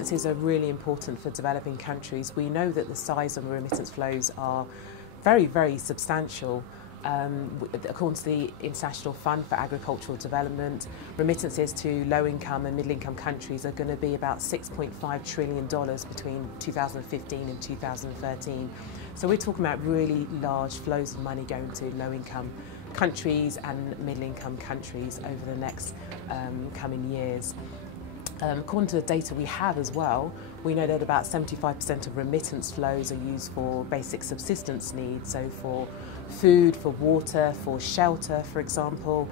Remittances are really important for developing countries. We know that the size of the remittance flows are very, very substantial. According to the International Fund for Agricultural Development, remittances to low-income and middle-income countries are going to be about $6.5 trillion between 2015 and 2013. So we're talking about really large flows of money going to low-income countries and middle-income countries over the next coming years. According to the data we have as well, we know that about 75% of remittance flows are used for basic subsistence needs, so for food, for water, for shelter, for example.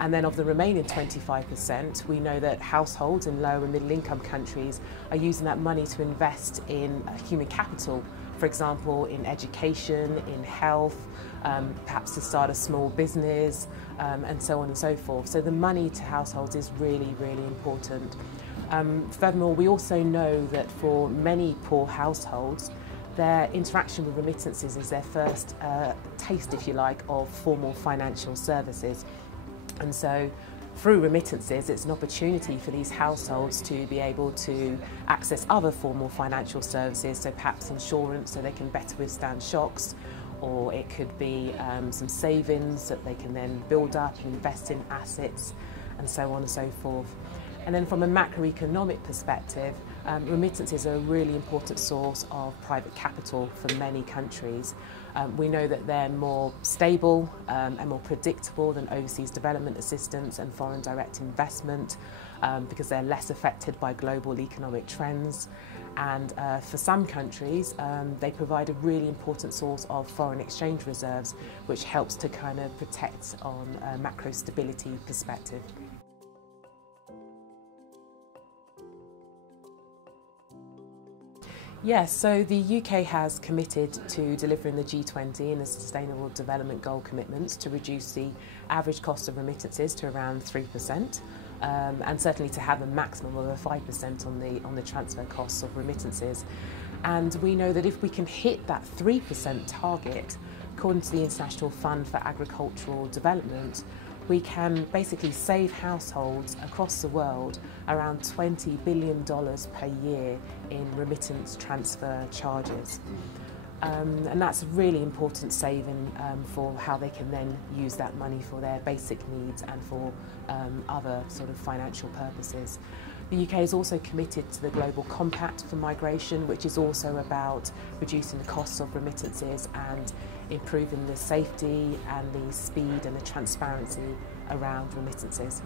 And then of the remaining 25%, we know that households in low and middle income countries are using that money to invest in human capital, for example, in education, in health, perhaps to start a small business, and so on and so forth. So the money to households is really, really important. Furthermore, we also know that for many poor households, their interaction with remittances is their first taste, if you like, of formal financial services. And so through remittances, it's an opportunity for these households to be able to access other formal financial services, so perhaps insurance so they can better withstand shocks, or it could be some savings that they can then build up and invest in assets, and so on and so forth. And then from a macroeconomic perspective, remittances are a really important source of private capital for many countries. We know that they're more stable and more predictable than overseas development assistance and foreign direct investment because they're less affected by global economic trends. And for some countries, they provide a really important source of foreign exchange reserves, which helps to kind of protect on a macro stability perspective. Yes, so the UK has committed to delivering the G20 and the Sustainable Development Goal commitments to reduce the average cost of remittances to around 3%, and certainly to have a maximum of a 5% on the transfer costs of remittances. And we know that if we can hit that 3% target, according to the International Fund for Agricultural Development, we can basically save households across the world around $20 billion per year in remittance transfer charges. And that's a really important saving for how they can then use that money for their basic needs and for other sort of financial purposes. The UK is also committed to the Global Compact for Migration, which is also about reducing the costs of remittances and improving the safety and the speed and the transparency around remittances.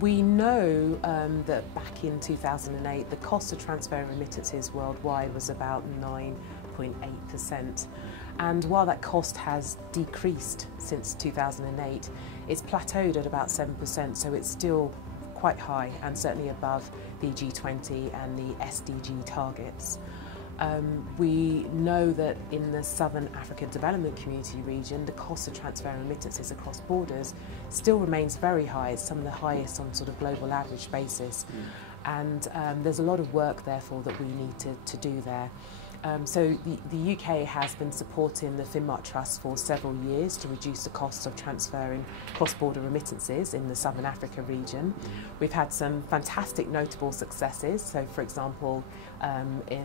We know that back in 2008, the cost of transferring remittances worldwide was about 9.8%. And while that cost has decreased since 2008, it's plateaued at about 7%, so it's still quite high and certainly above the G20 and the SDG targets. We know that in the Southern Africa Development Community region, the cost of transferring remittances across borders still remains very high. It's some of the highest on sort of global average basis. And there's a lot of work, therefore, that we need to do there. So the UK has been supporting the Finmark Trust for several years to reduce the costs of transferring cross-border remittances in the Southern Africa region. We've had some fantastic notable successes. So, for example,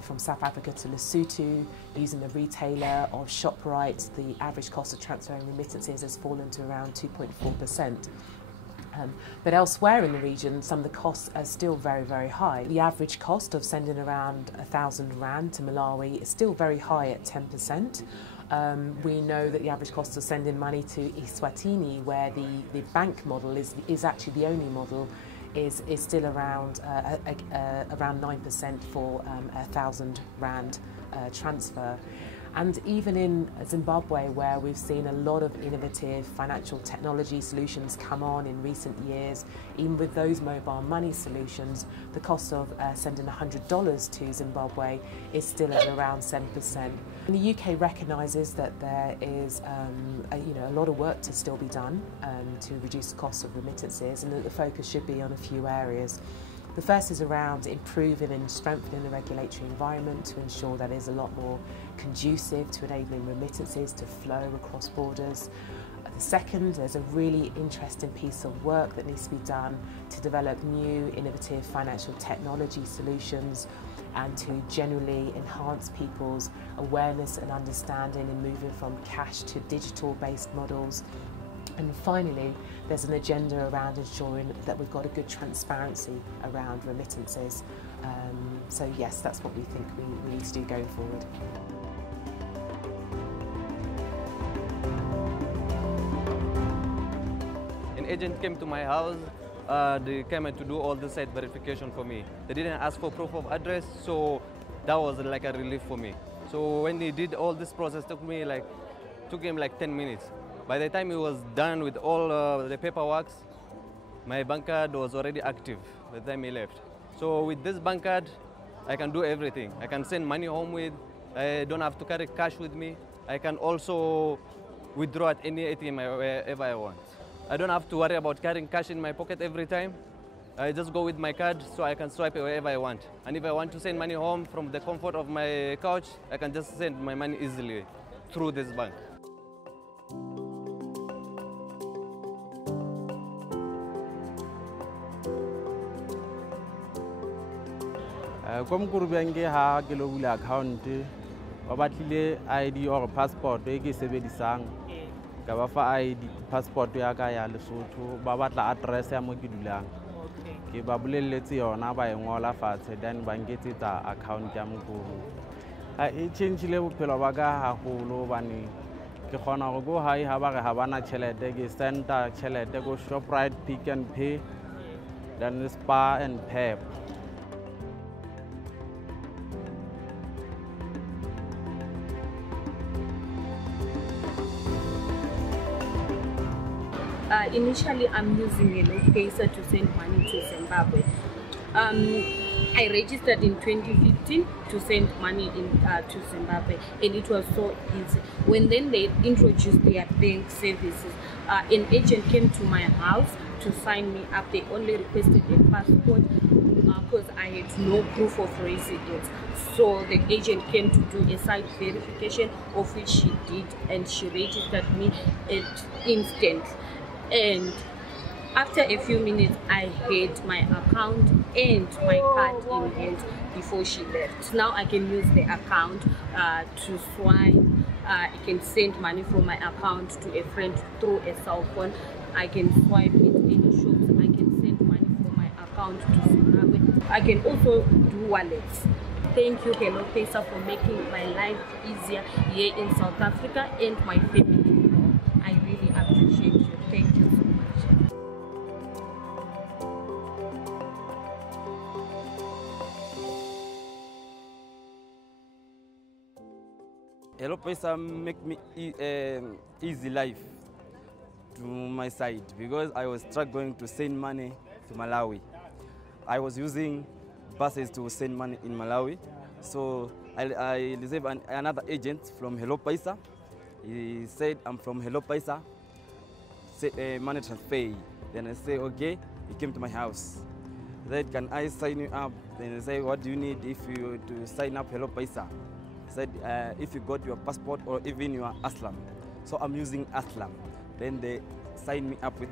from South Africa to Lesotho, using the retailer of ShopRite, the average cost of transferring remittances has fallen to around 2.4%. But elsewhere in the region, some of the costs are still very, very high. The average cost of sending around 1,000 Rand to Malawi is still very high at 10%. We know that the average cost of sending money to Eswatini, where the bank model is actually the only model, is still around 9% for 1,000 Rand transfer. And even in Zimbabwe, where we've seen a lot of innovative financial technology solutions come on in recent years, even with those mobile money solutions, the cost of sending $100 to Zimbabwe is still at around 7%. And the UK recognises that there is a lot of work to still be done to reduce the cost of remittances, and that the focus should be on a few areas. The first is around improving and strengthening the regulatory environment to ensure that it is a lot more conducive to enabling remittances to flow across borders. The second, there's a really interesting piece of work that needs to be done to develop new innovative financial technology solutions and to generally enhance people's awareness and understanding in moving from cash to digital-based models. And finally, there's an agenda around ensuring that we've got a good transparency around remittances. So yes, that's what we think we need to do going forward. An agent came to my house. They came to do all the site verification for me. They didn't ask for proof of address, so that was like a relief for me. So when he did all this process, took him like 10 minutes. By the time he was done with all the paperwork, my bank card was already active by the time he left. So with this bank card, I can do everything. I can send money home with. I don't have to carry cash with me. I can also withdraw at any ATM wherever I want. I don't have to worry about carrying cash in my pocket every time. I just go with my card so I can swipe it wherever I want. And if I want to send money home from the comfort of my couch, I can just send my money easily through this bank. Comme Kurbange ha ke lo bula account ba batlile ID or passport e ke sebedisang ka ba fa ID passport ya ka ya Lesotho ba batla address ya mo ke dulang ke ba bolelletse yona ba ngola fatshe then ba nketsetsa account ya mokuru e changeile bophelo ba ka haholo bane ke khona go go hae ha ba re ha bana tšhelete ke senda tšhelete go Shoprite, Pick n Pay, then Spar and Pep. Initially, I'm using Pearce to send money to Zimbabwe. I registered in 2015 to send money to Zimbabwe, and it was so easy. When then they introduced their bank services, an agent came to my house to sign me up. They only requested a passport because I had no proof of residence. So the agent came to do a site verification, of which she did, and she registered me at instant. And after a few minutes, I had my account and my card in hand before she left. Now I can use the account to swipe. I can send money from my account to a friend through a cell phone. I can swipe at any shops. I can send money from my account to Zimbabwe. I can also do wallets. Thank you, Hello Pearce, for making my life easier here in South Africa and my family. I really appreciate you. Thank you so much. Hello Pearce make me easy life to my side because I was struggling to send money to Malawi. I was using buses to send money in Malawi, so I received another agent from Hello Pearce. He said, "I'm from Hello Pearce. Say money transfer." Then I say, "Okay." He came to my house. He said, "Can I sign you up?" Then I say, "What do you need if you to sign up Hello Pearce?" He said, "If you got your passport or even your Aslam." So I'm using Aslam. Then they signed me up with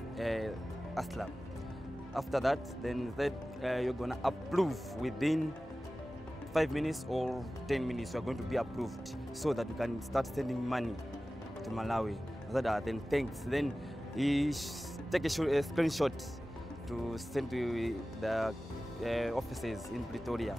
Aslam. After that, then they said, "You're gonna approve within 5 minutes or 10 minutes. You're going to be approved so that we can start sending money to Malawi." I said, "Then thanks." Then he take a screenshot to send to the offices in Pretoria.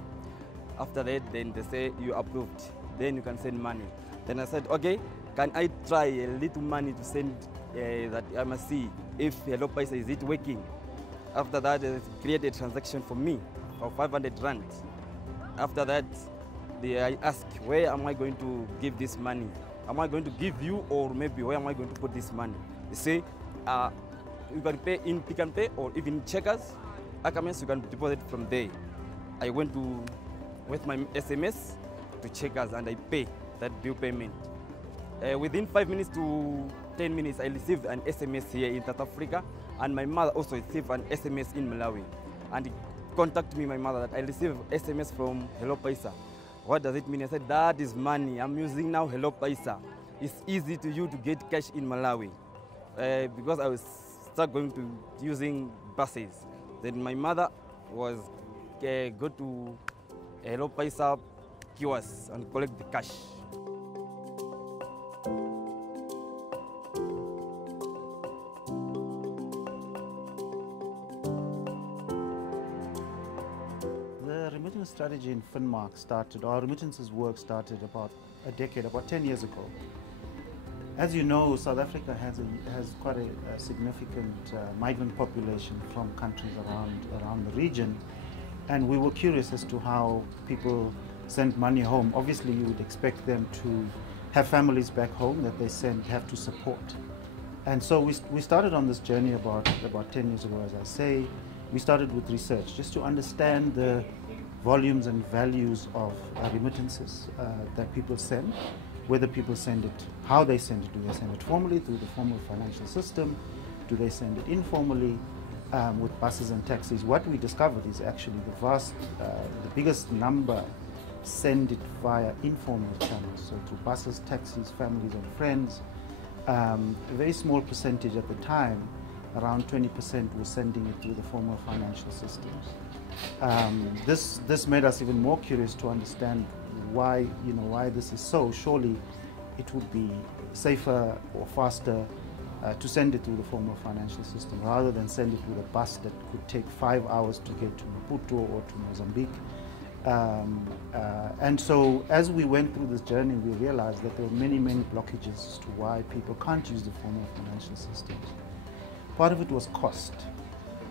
After that, then they say you approved. Then you can send money. Then I said, "Okay, can I try a little money to send that I must see if Hello Pearce is it working?" After that, they create a transaction for me of 500 rand. After that, I ask, "Where am I going to give this money? Am I going to give you, or maybe where am I going to put this money?" They say, "You can pay in Pick n Pay or even Checkers. You can deposit from there." I went with my SMS to Checkers and I pay that bill payment. Within 5 minutes to 10 minutes, I received an SMS here in South Africa, and my mother also received an SMS in Malawi. And he contacted me, my mother, that I received SMS from Hello Pearce. What does it mean? I said, "That is money. I'm using now Hello Pearce. It's easy to you to get cash in Malawi." because I was start going to using buses. Then my mother was go to Hello Paisa kiosk and collect the cash. The remittance strategy in Finmark started, our remittances work started about a decade, about 10 years ago. As you know, South Africa has quite a significant migrant population from countries around the region, and we were curious as to how people send money home. Obviously, you would expect them to have families back home that they have to support. And so we started on this journey about 10 years ago, as I say. We started with research just to understand the volumes and values of remittances that people send, whether people send it, how they send it. Do they send it formally through the formal financial system? Do they send it informally with buses and taxis? What we discovered is actually the biggest number send it via informal channels, so through buses, taxis, families and friends. A very small percentage at the time, around 20%, was sending it through the formal financial systems. This made us even more curious to understand why this is so. Surely it would be safer or faster to send it through the formal financial system rather than send it with a bus that could take 5 hours to get to Maputo or to Mozambique. And so as we went through this journey, we realized that there were many blockages as to why people can't use the formal financial systems. Part of it was cost.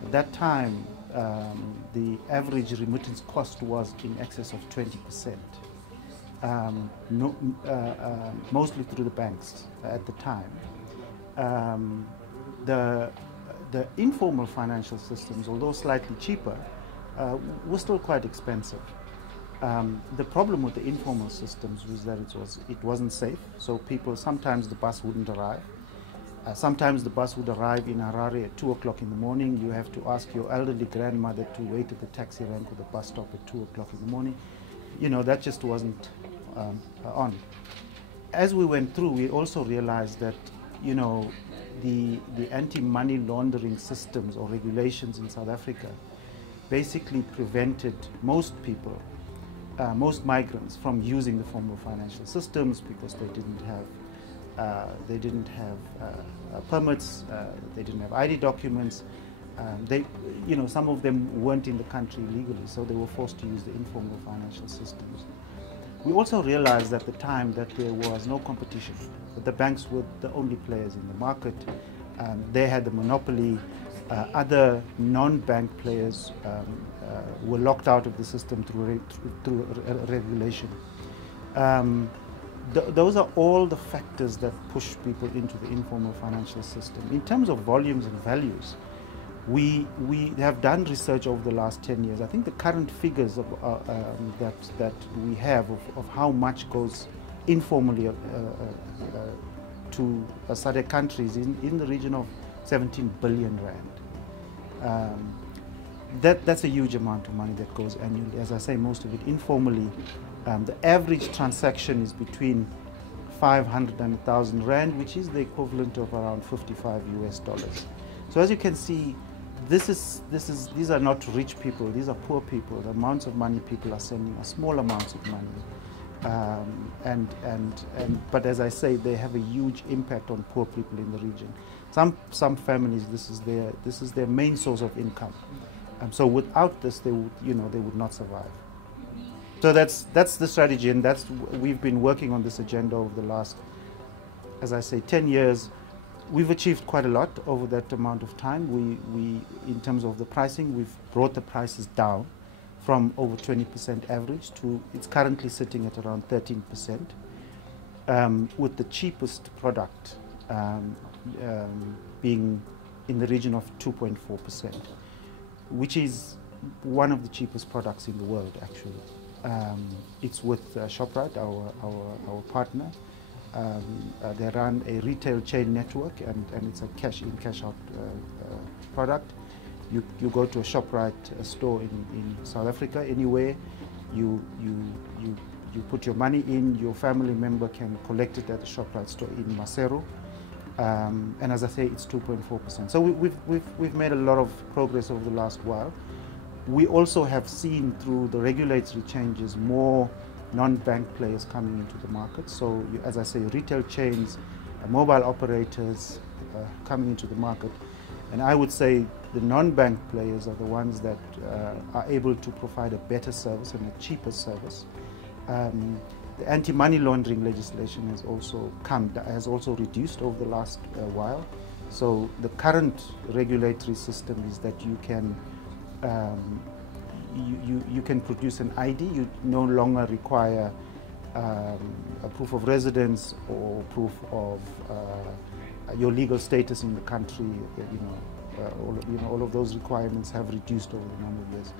At that time, the average remittance cost was in excess of 20%, mostly through the banks at the time. The informal financial systems, although slightly cheaper, were still quite expensive. The problem with the informal systems was that it wasn't safe, so sometimes the bus wouldn't arrive. Sometimes the bus would arrive in Harare at 2 o'clock in the morning. You have to ask your elderly grandmother to wait at the taxi rank or the bus stop at 2 o'clock in the morning. That just wasn't on. As we went through, we also realized that, the anti-money laundering systems or regulations in South Africa basically prevented most people, most migrants, from using the formal financial systems because they didn't have permits, they didn't have ID documents. Some of them weren't in the country legally, so they were forced to use the informal financial systems. We also realized at the time that there was no competition, that the banks were the only players in the market. They had the monopoly. Other non-bank players were locked out of the system through regulation. Those are all the factors that push people into the informal financial system. In terms of volumes and values, we have done research over the last 10 years. I think the current figures that we have of how much goes informally to SADC countries in the region of 17 billion rand. That's a huge amount of money that goes annually. As I say, most of it informally. The average transaction is between 500 and 1,000 rand, which is the equivalent of around $55 US. So as you can see, these are not rich people, these are poor people. The amounts of money people are sending are small amounts of money. But as I say, they have a huge impact on poor people in the region. Some families, this is their main source of income. So without this, they would not survive. So that's the strategy, and we've been working on this agenda over the last, as I say, 10 years. We've achieved quite a lot over that amount of time. We in terms of the pricing, we've brought the prices down from over 20% average to, it's currently sitting at around 13%, with the cheapest product being in the region of 2.4%, which is one of the cheapest products in the world, actually. It's with ShopRite, our partner. They run a retail chain network, and it's a cash-in, cash-out product. You go to a ShopRite store in South Africa, anywhere, you put your money in, your family member can collect it at the ShopRite store in Maseru. And as I say, it's 2.4%. So we've made a lot of progress over the last while. We also have seen through the regulatory changes more non-bank players coming into the market. So as I say, retail chains, mobile operators coming into the market. And I would say the non-bank players are the ones that are able to provide a better service and a cheaper service. The anti-money laundering legislation has also reduced over the last while. So the current regulatory system is that you can you can produce an ID. You no longer require a proof of residence or proof of your legal status in the country. All of those requirements have reduced over the number of years.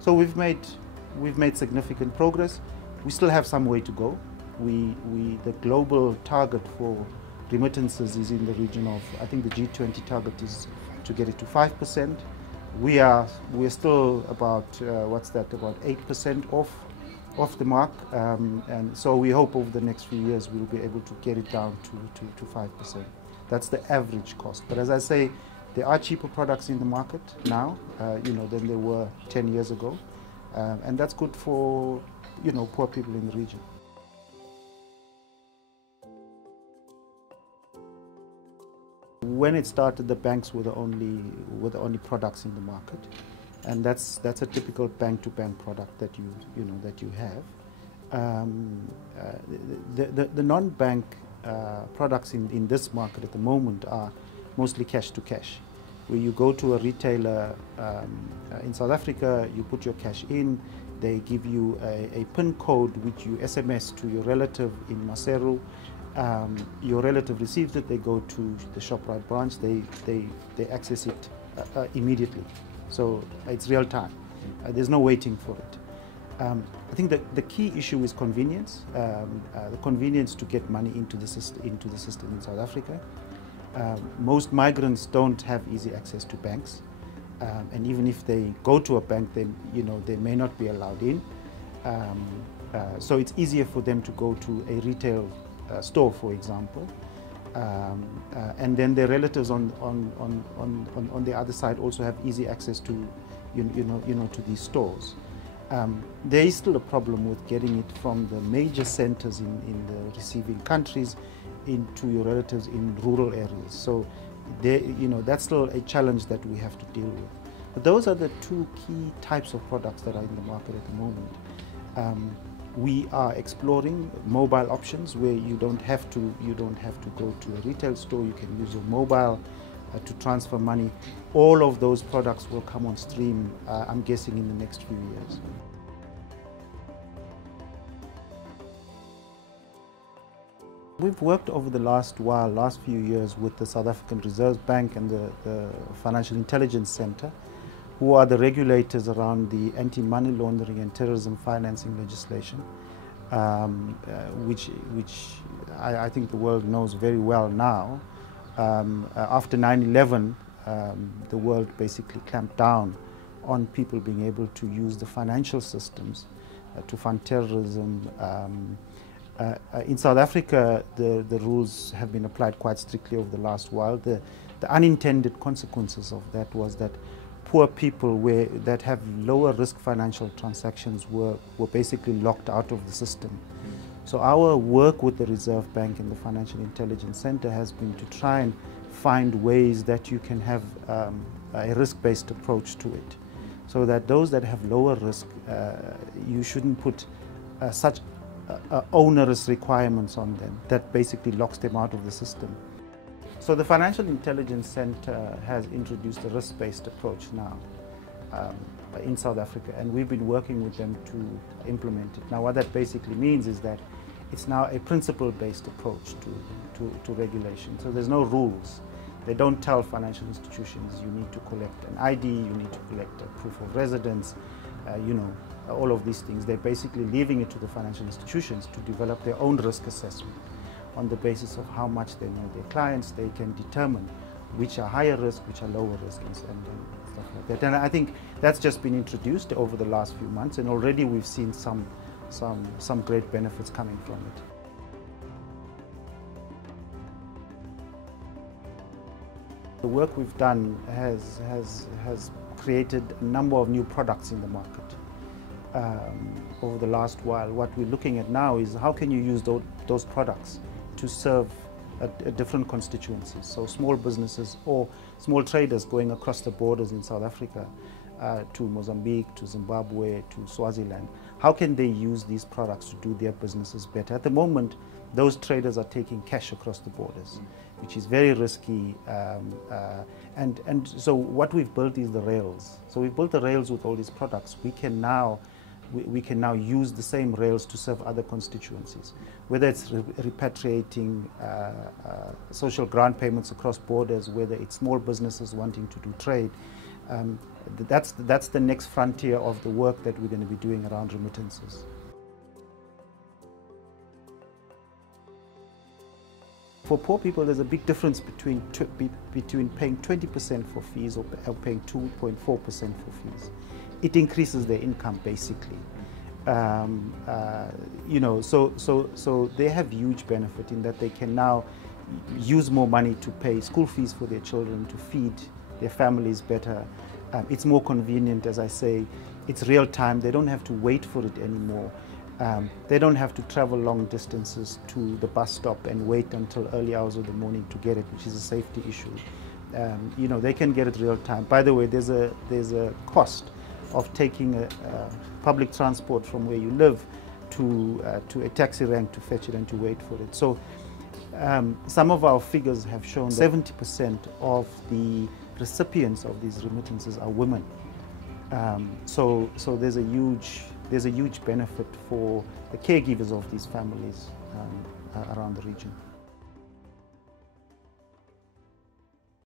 So we've made significant progress. We still have some way to go. The global target for remittances is in the region of, I think the G20 target is to get it to 5%. We're still about about 8% off the mark, and so we hope over the next few years we'll be able to get it down to 5%. That's the average cost. But as I say, there are cheaper products in the market now, than there were 10 years ago, and that's good for poor people in the region. When it started, the banks were the only products in the market, and that's a typical bank-to-bank product that you have. The non-bank products in this market at the moment are mostly cash-to-cash. Where you go to a retailer in South Africa, you put your cash in, they give you a PIN code which you SMS to your relative in Maseru. Your relative receives it, they go to the ShopRite branch, they access it immediately. So it's real time. There's no waiting for it. I think that the key issue is convenience, the convenience to get money into the system in South Africa. Most migrants don't have easy access to banks, and even if they go to a bank, then they may not be allowed in. So it's easier for them to go to a retail store, for example, and then their relatives on the other side also have easy access to to these stores. There is still a problem with getting it from the major centers in the receiving countries into your relatives in rural areas. So that's still a challenge that we have to deal with. But those are the two key types of products that are in the market at the moment. We are exploring mobile options where you don't have to go to a retail store. You can use your mobile to transfer money. All of those products will come on stream, I'm guessing, in the next few years. We've worked over the last few years with the South African Reserve Bank and the Financial Intelligence Center, who are the regulators around the anti-money laundering and terrorism financing legislation, which I think the world knows very well now. After 9/11, the world basically clamped down on people being able to use the financial systems to fund terrorism. In South Africa, the rules have been applied quite strictly over the last while. The unintended consequences of that was that poor people that have lower risk financial transactions were basically locked out of the system. So our work with the Reserve Bank and the Financial Intelligence Center has been to try and find ways that you can have a risk-based approach to it, so that those that have lower risk, you shouldn't put such onerous requirements on them that basically locks them out of the system. So the Financial Intelligence Center has introduced a risk-based approach now in South Africa, and we've been working with them to implement it. Now what that basically means is that it's now a principle-based approach to regulation. So there's no rules. They don't tell financial institutions you need to collect an ID, you need to collect a proof of residence, all of these things. They're basically leaving it to the financial institutions to develop their own risk assessment. On the basis of how much they know their clients, they can determine which are higher risk, which are lower risk, and stuff like that. And I think that's just been introduced over the last few months, and already we've seen some great benefits coming from it. The work we've done has created a number of new products in the market over the last while. What we're looking at now is how can you use those products to serve a different constituencies. So small businesses or small traders going across the borders in South Africa to Mozambique, to Zimbabwe, to Swaziland. How can they use these products to do their businesses better? At the moment, those traders are taking cash across the borders, which is very risky. And so what we've built is the rails. So we've built the rails with all these products. We can now use the same rails to serve other constituencies, whether it's repatriating social grant payments across borders, whether it's small businesses wanting to do trade. That's the next frontier of the work that we're going to be doing around remittances. For poor people, there's a big difference between paying 20% for fees or paying 2.4% for fees. It increases their income basically. You know, so they have huge benefit in that they can now use more money to pay school fees for their children, to feed their families better. It's more convenient, as I say. It's real time. They don't have to wait for it anymore. They don't have to travel long distances to the bus stop and wait until early hours of the morning to get it, which is a safety issue. You know, they can get it real time. By the way, there's a cost of taking a public transport from where you live to a taxi rank to fetch it and to wait for it. So some of our figures have shown 70% of the recipients of these remittances are women. So there's a huge benefit for the caregivers of these families around the region.